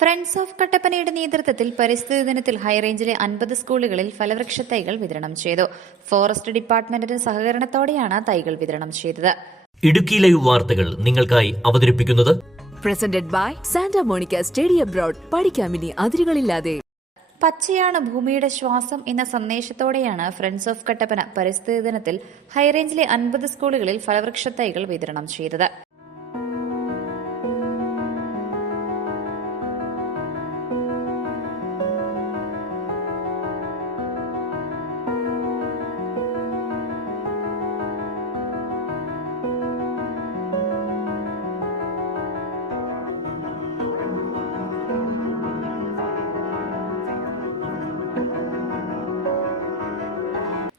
Friends of കട്ടപ്പനയുടെ നേതൃത്വത്തിൽ പരിസ്ഥിതി ദിനത്തിൽ ഹൈറേഞ്ചിലെ 50 സ്കൂളുകളിൽ ഫലവൃക്ഷ തൈകൾ വിതരണം ചെയ്തു. ഫോറസ്റ്റ് ഡിപ്പാർട്ട്മെന്റിന്റെ സഹകരണത്തോടെയാണ് തൈകൾ വിതരണം ചെയ്തത്. ഇടുക്കി ലൈവ് വാർത്തകൾ നിങ്ങൾക്കായി അവതരിപ്പിക്കുന്നത് presented by Santa Monica study abroad. പഠിക്കാമിനി അതിരുകളില്ലാതെ. പച്ചയാണ് ഭൂമിയുടെ ശ്വാസം എന്ന സന്ദേശത്തോടെയാണ് ഫ്രണ്ട്സ് ഓഫ് കട്ടപ്പന പരിസ്ഥിതി ദിനത്തിൽ ഹൈറേഞ്ചിലെ 50 സ്കൂളുകളിൽ ഫലവൃക്ഷ തൈകൾ വിതരണം ചെയ്തത്.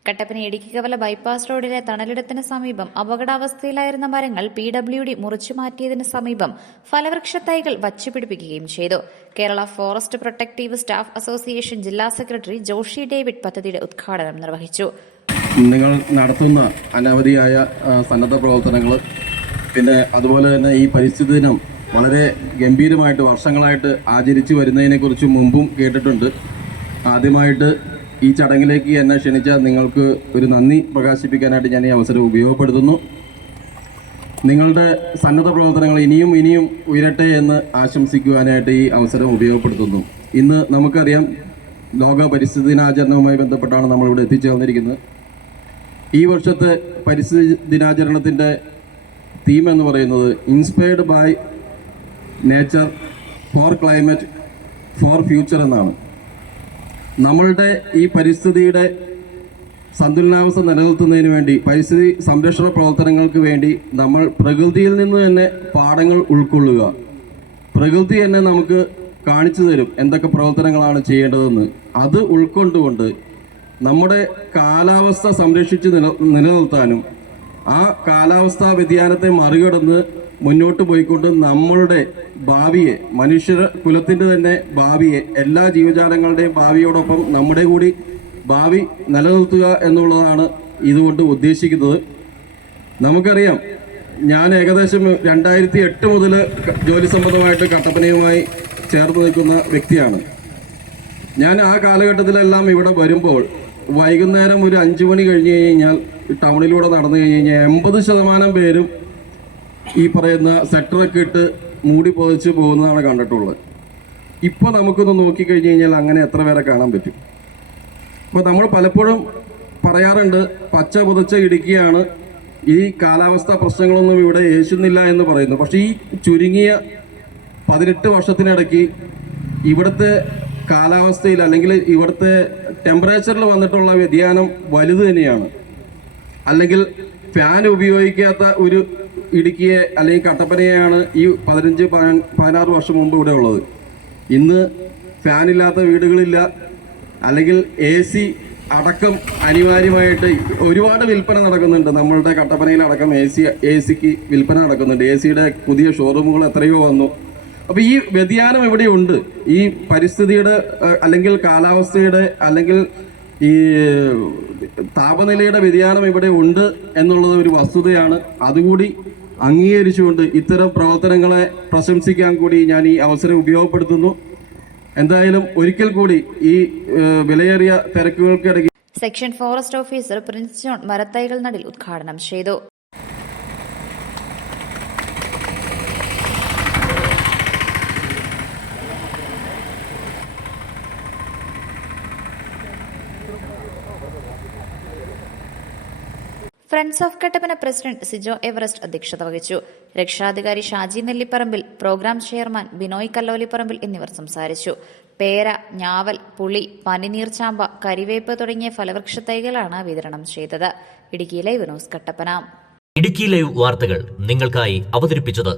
കട്ടപ്പന ഇടുക്കി കവല ബൈപ്പാസ് റോഡിലെ തണലിടത്തിന് സമീപം അപകടാവസ്ഥയിലായിരുന്ന മരങ്ങൾ PWD മുറിച്ചു മാറ്റിയതിന് സമീപം ഫലവൃക്ഷ തൈകൾ വച്ചുപിടിപ്പിക്കുകയും ചെയ്തു. Kerala forest protective staff association ജില്ലാ സെക്രട്ടറി ജോഷി ഡേവിഡ് പദ്ധതിയുടെ ഉദ്ഘാടനം നിർവഹിച്ചു. നിങ്ങൾ നടത്തുന്ന അനവധിയായ സന്നദ്ധ പ്രവർത്തനങ്ങൾ, പിന്നെ അതുപോലെ തന്നെ ഈ പരിസ്ഥിതി ദിനം വളരെ ഗംഭീരമായിട്ട് വർഷങ്ങളായിട്ട് ആചരിച്ചു വരുന്നതിനെക്കുറിച്ച് മുമ്പും കേട്ടിട്ടുണ്ട്. ആദ്യമായിട്ട് ഈ ചടങ്ങിലേക്ക് എന്നെ ക്ഷണിച്ച നിങ്ങൾക്ക് ഒരു നന്ദി പ്രകാശിപ്പിക്കാനായിട്ട് ഞാൻ ഈ അവസരം ഉപയോഗപ്പെടുത്തുന്നു. നിങ്ങളുടെ സന്നദ്ധ പ്രവർത്തനങ്ങൾ ഇനിയും ഉയരട്ടെ എന്ന് ആശംസിക്കുവാനായിട്ട് ഈ അവസരം ഉപയോഗപ്പെടുത്തുന്നു. ഇന്ന് നമുക്കറിയാം, ലോക പരിസ്ഥിതി ദിനാചരണവുമായി ബന്ധപ്പെട്ടാണ് നമ്മളിവിടെ എത്തിച്ചേർന്നിരിക്കുന്നത്. ഈ വർഷത്തെ പരിസ്ഥിതി ദിനാചരണത്തിൻ്റെ തീം എന്ന് പറയുന്നത് inspired by nature for climate for future എന്നാണ്. നമ്മളുടെ ഈ പരിസ്ഥിതിയുടെ സന്തുലനാവസ്ഥ നിലനിർത്തുന്നതിന് വേണ്ടി, പരിസ്ഥിതി സംരക്ഷണ പ്രവർത്തനങ്ങൾക്ക് വേണ്ടി നമ്മൾ പ്രകൃതിയിൽ നിന്ന് തന്നെ പാഠങ്ങൾ ഉൾക്കൊള്ളുക. പ്രകൃതി തന്നെ നമുക്ക് കാണിച്ചു തരും എന്തൊക്കെ പ്രവർത്തനങ്ങളാണ് ചെയ്യേണ്ടതെന്ന്. അത് ഉൾക്കൊണ്ടുകൊണ്ട് നമ്മുടെ കാലാവസ്ഥ സംരക്ഷിച്ച് നിലനിർത്താനും ആ കാലാവസ്ഥാ വ്യതിയാനത്തെ മറികടന്ന് മുന്നോട്ട് പോയിക്കൊണ്ട് നമ്മളുടെ ഭാവിയെ, മനുഷ്യ കുലത്തിൻ്റെ തന്നെ ഭാവിയെ, എല്ലാ ജീവജാലങ്ങളുടെയും ഭാവിയോടൊപ്പം നമ്മുടെ കൂടി ഭാവി നിലനിർത്തുക എന്നുള്ളതാണ് ഇതുകൊണ്ട് ഉദ്ദേശിക്കുന്നത്. നമുക്കറിയാം, ഞാൻ ഏകദേശം 2008 മുതൽ ജോലി സംബന്ധമായിട്ട് കട്ടപ്പനയുമായി ചേർന്ന് നിൽക്കുന്ന വ്യക്തിയാണ്. ഞാൻ ആ കാലഘട്ടത്തിലെല്ലാം ഇവിടെ വരുമ്പോൾ വൈകുന്നേരം ഒരു 5 മണി കഴിഞ്ഞ് കഴിഞ്ഞാൽ ടൗണിലൂടെ നടന്നു കഴിഞ്ഞാൽ 80% പേരും ഈ പറയുന്ന സെക്ടറൊക്കെ ഇട്ട് മൂടി പൊതിച്ച് പോകുന്നതാണ് കണ്ടിട്ടുള്ളത്. ഇപ്പോൾ നമുക്കൊന്ന് നോക്കിക്കഴിഞ്ഞ് കഴിഞ്ഞാൽ അങ്ങനെ എത്ര പേരെ കാണാൻ പറ്റും? അപ്പോൾ നമ്മൾ പലപ്പോഴും പറയാറുണ്ട്, പച്ച പുതച്ച ഇടുക്കിയാണ്, ഈ കാലാവസ്ഥാ പ്രശ്നങ്ങളൊന്നും ഇവിടെ യേശുന്നില്ല എന്ന് പറയുന്നു. പക്ഷേ ഈ ചുരുങ്ങിയ 18 വർഷത്തിനിടയ്ക്ക് ഇവിടുത്തെ കാലാവസ്ഥയിൽ അല്ലെങ്കിൽ ഇവിടുത്തെ ടെമ്പറേച്ചറിൽ വന്നിട്ടുള്ള വ്യതിയാനം വലുത് തന്നെയാണ്. അല്ലെങ്കിൽ ഫാൻ ഉപയോഗിക്കാത്ത ഒരു ഇടുക്കിയെ അല്ലെങ്കിൽ കട്ടപ്പനയെയാണ് ഈ 15-16 വർഷം മുമ്പ് ഇവിടെ ഉള്ളത്. ഇന്ന് ഫാനില്ലാത്ത വീടുകളില്ല. അല്ലെങ്കിൽ AC അടക്കം അനിവാര്യമായിട്ട് ഒരുപാട് വിൽപ്പന നടക്കുന്നുണ്ട്. നമ്മളുടെ കട്ടപ്പനയിലടക്കം AC-ക്ക് വിൽപ്പന നടക്കുന്നുണ്ട്. AC-യുടെ പുതിയ ഷോറൂമുകൾ എത്രയോ വന്നു. അപ്പോൾ ഈ വ്യതിയാനം എവിടെയുണ്ട്? ഈ പരിസ്ഥിതിയുടെ അല്ലെങ്കിൽ കാലാവസ്ഥയുടെ അല്ലെങ്കിൽ ഈ താപനിലയുടെ വ്യതിയാനം ഇവിടെ ഉണ്ട് എന്നുള്ളത് ഒരു വസ്തുതയാണ്. അതുകൂടി അംഗീകരിച്ചുകൊണ്ട് ഇത്തരം പ്രവർത്തനങ്ങളെ പ്രശംസിക്കാൻ കൂടി ഞാൻ ഈ അവസരം ഉപയോഗപ്പെടുത്തുന്നു. എന്തായാലും ഒരിക്കൽ കൂടി ഈ വിലയേറിയ തിരക്കുകൾക്കിടയിൽ section forest officer Prince John മരത്തൈകൾ നടിൽ ഉദ്ഘാടനം ചെയ്തു. Friends of Kattappana president Sijo Everest അധ്യക്ഷത വഹിച്ചു. രക്ഷാധികാരി ഷാജി നെല്ലിപ്പറമ്പിൽ, പ്രോഗ്രാം ചെയർമാൻ ബിനോയ് കല്ലോലിപ്പറമ്പിൽ എന്നിവർ സംസാരിച്ചു. പേര, ഞാവൽ, പുളി, പനിനീർച്ചാമ്പ, കരിവേപ്പ് തുടങ്ങിയ ഫലവൃക്ഷ തൈകളാണ് വിതരണം ചെയ്തത്. Idukki live news Kattappana. Idukki live വാർത്തകൾ നിങ്ങൾക്കായി അവതരിപ്പിച്ചത്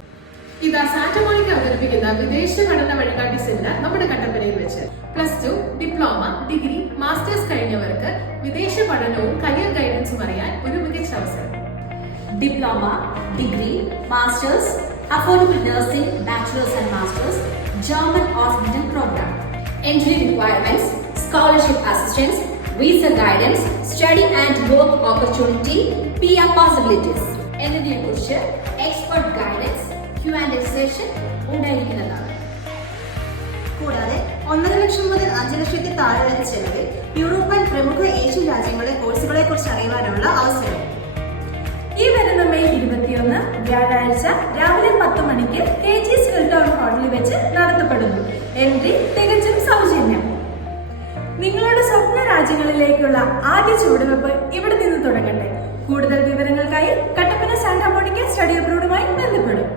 സാന്റാ മോണിക്ക അവതരിപ്പിക്കുന്ന വിദേശ പഠന വഴികാട്ടി സെമിനാർ നമ്മുടെ കട്ടപ്പനയിൽ വെച്ച് +2, ഡിപ്ലോമ, ഡിഗ്രി, മാസ്റ്റേഴ്സ് കഴിഞ്ഞവർക്ക് വിദേശ പഠനവും കരിയർ ഗൈഡൻസും അറിയാൻ ഒരു മികച്ച അവസരം. Diploma, degree, masters, affordable nursing, bachelors and masters, German hospital programme, entry requirements, scholarship assistance, visa guidance, study and work opportunity, PR possibilities എന്നിവയെക്കുറിച്ച് എക്സ്പെർട്ട് ഗൈഡൻസ്, Q&A സെഷൻ ഉണ്ടായിരിക്കുന്നതാണ്. കൂടാതെ 1.5 ലക്ഷം മുതൽ 5 ലക്ഷത്തിൽ താഴെ വരെ ചെലവിൽ യൂറോപ്പ് ആൻഡ് പ്രമുഖ ഏഷ്യൻ രാജ്യങ്ങളിലെ കോഴ്സുകളെ കുറിച്ച് അറിയുവാനുള്ള അവസരം. ഈ വരുന്ന മെയ് 21 വ്യാഴാഴ്ച രാവിലെ 10 മണിക്ക് KG's ഹിൽടൗൺ ഹോട്ടലിൽ വെച്ച് നടത്തപ്പെടുന്നു. എൻട്രി തികച്ചും സൗജന്യം. നിങ്ങളുടെ സ്വപ്ന രാജ്യങ്ങളിലേക്കുള്ള ആദ്യ ചുവടുവെപ്പ് ഇവിടെ നിന്ന് തുടങ്ങട്ടെ. കൂടുതൽ വിവരങ്ങൾക്കായി കട്ടപ്പന സാന്റാ മോണിക്ക സ്റ്റഡി അബ്രോഡുമായി ബന്ധപ്പെടും.